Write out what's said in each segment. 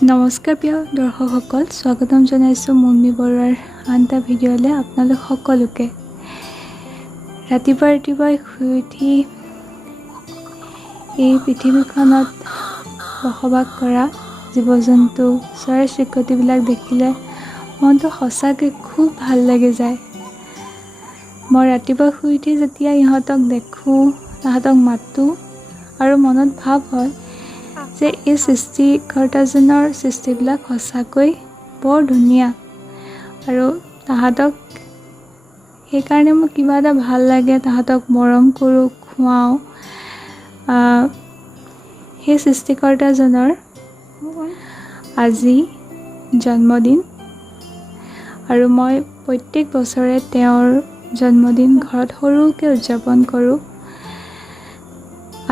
নমস্কাৰ প্ৰিয় দৰ্শকসকল, স্বাগতম জনাইছোঁ মুন্মি বৰুৱাৰ আন এটা ভিডিঅ'লৈ আপোনালোক সকলোকে। ৰাতিপুৱাই শুই উঠি এই পৃথিৱীখনত বসবাস কৰা জীৱ জন্তু চৰাই চিৰিকটিবিলাক দেখিলে মনটো সঁচাকৈ খুব ভাল লাগি যায়। মই ৰাতিপুৱা শুই উঠি যেতিয়া ইহঁতক দেখোঁ, তাহাঁতক মাতোঁ আৰু মনত ভাৱ হয় যে এই সৃষ্টিকৰ্তাজনৰ সৃষ্টিবিলাক সঁচাকৈ বৰ ধুনীয়া আৰু তাহাঁতক সেইকাৰণে মোৰ কিবা এটা ভাল লাগে। তাহাঁতক মৰম কৰোঁ, খুৱাওঁ। সেই সৃষ্টিকৰ্তাজনৰ আজি জন্মদিন আৰু মই প্ৰত্যেক বছৰে তেওঁৰ জন্মদিন ঘৰত সৰুকৈ উদযাপন কৰোঁ।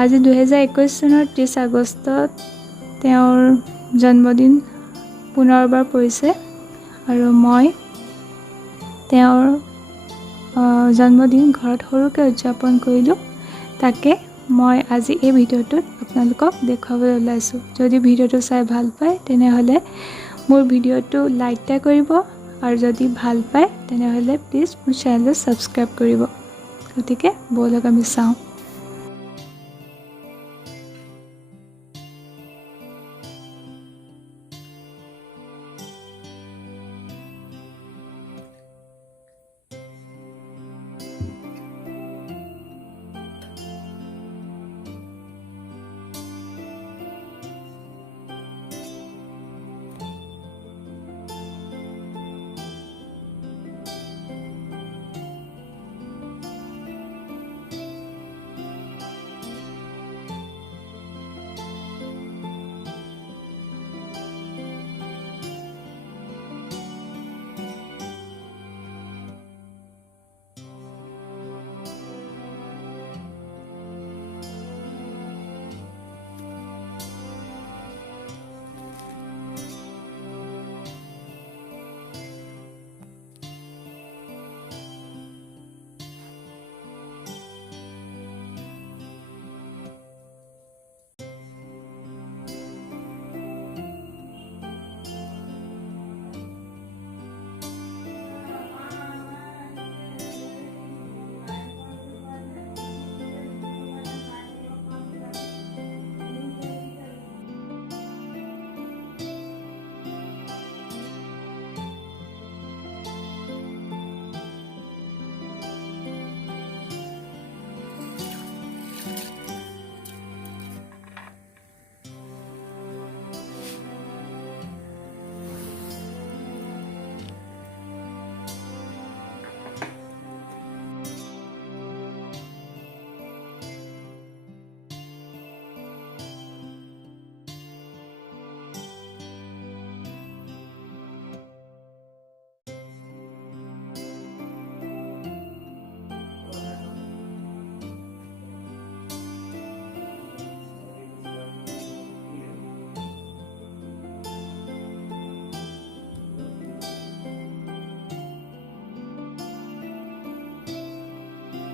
আজি 2021 চনৰ 30 আগষ্টত তেওঁৰ জন্মদিন পুনৰবাৰ পৰিছে আৰু মই তেওঁৰ জন্মদিন ঘৰত সৰুকৈ উদযাপন কৰিলোঁ। তাকে মই আজি এই ভিডিঅ'টোত আপোনালোকক দেখুৱাবলৈ ওলাইছোঁ। যদি ভিডিঅ'টো চাই ভাল পায় তেনেহ'লে মোৰ ভিডিঅ'টো লাইক এটা কৰিব আৰু যদি ভাল পায় তেনেহ'লে প্লিজ মোৰ চেনেলটো ছাবস্ক্ৰাইব কৰিব। গতিকে ব'লক আমি চাওঁ।